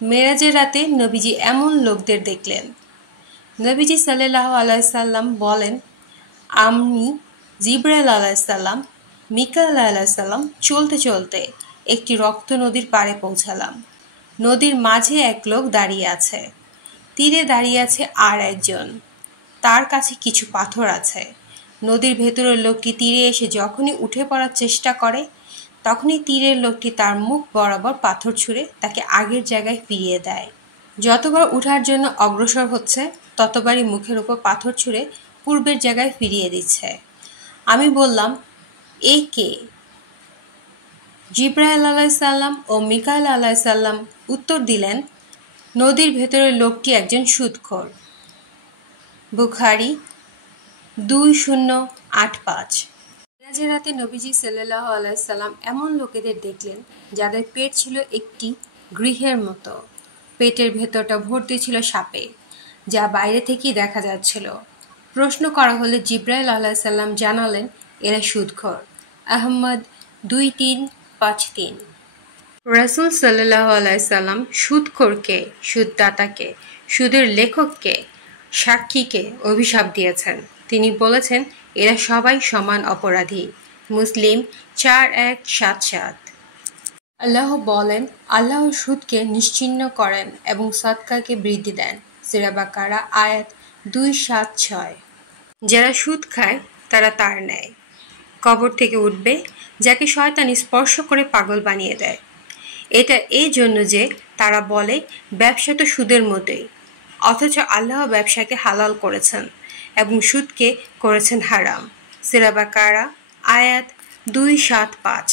মেরাজের রাতে নবীজি এমন লোকদের দেখলেন। নবীজি সাল্লাল্লাহু আলাইহি সাল্লাম বলেন, আমি জিবরাইল আলাইহিস সালাম, মিকাইল আলাইহিস সালাম চলতে চলতে একটি রক্ত নদীর পাড়ে পৌঁছালাম। নদীর মাঝে এক লোক দাঁড়িয়ে আছে। তীরে দাঁড়িয়ে আছে আর একজন। তার কাছে কিছু পাথর আছে। নদীর ভেতরের লোকটি তীরে এসে যখনই উঠে পড়ার চেষ্টা করে, তখনই তীরের লোকটি তার মুখ বরাবর পাথর ছুঁড়ে তাকে আগের জায়গায় ফিরিয়ে দেয়। যতবার উঠার জন্য অগ্রসর হচ্ছে, ততবারই মুখের উপর পাথর ছুঁড়ে পূর্বের জায়গায় ফিরিয়ে দিচ্ছে। আমি বললাম, এ কে? জিবরাইল আলাইহিস সালাম ও মিকাইল আলাইহিস সালাম উত্তর দিলেন, নদীর ভেতরের লোকটি একজন সুদখোর। বুখারী 2085। মেরাজের রাতে নবীজি সাল্লাল্লাহু আলাইহি সাল্লাম এমন লোকেদের দেখলেন যাদের পেট ছিল একটি গৃহের মতো। পেটের ভেতরটা ভর্তি ছিল সাপে, যা বাইরে থেকেই দেখা যাচ্ছিল। প্রশ্ন করা হলে জিবরাইল আলাইহিস সালাম জানালেন, এরা সুদখোর। আহমদ 2353। রাসূল সাল্লাল্লাহু আলাইহি সাল্লাম সুদখোরকে, সুদদাতাকে, সুদের লেখককে, সাক্ষীকে অভিশাপ দিয়েছেন। তিনি বলেছেন, এরা সবাই সমান অপরাধী। মুসলিম 4177। আল্লাহ বলেন, আল্লাহ সুদকে নিশ্চিহ্ন করেন এবং সদকাকে বৃদ্ধি দেন। সূরা বাকারা আয়াত 276। যারা সুদ খায় তারা তার ন্যায়। কবর থেকে উঠবে যাকে শয়তান স্পর্শ করে পাগল বানিয়ে দেয়। এটা এই জন্য যে তারা বলে ব্যবসা তো সুদের মতোই, অথচ আল্লাহ ব্যবসাকে হালাল করেছেন এবং সুদকে করেছেন হারাম। সূরা বাকারা আয়াত 275।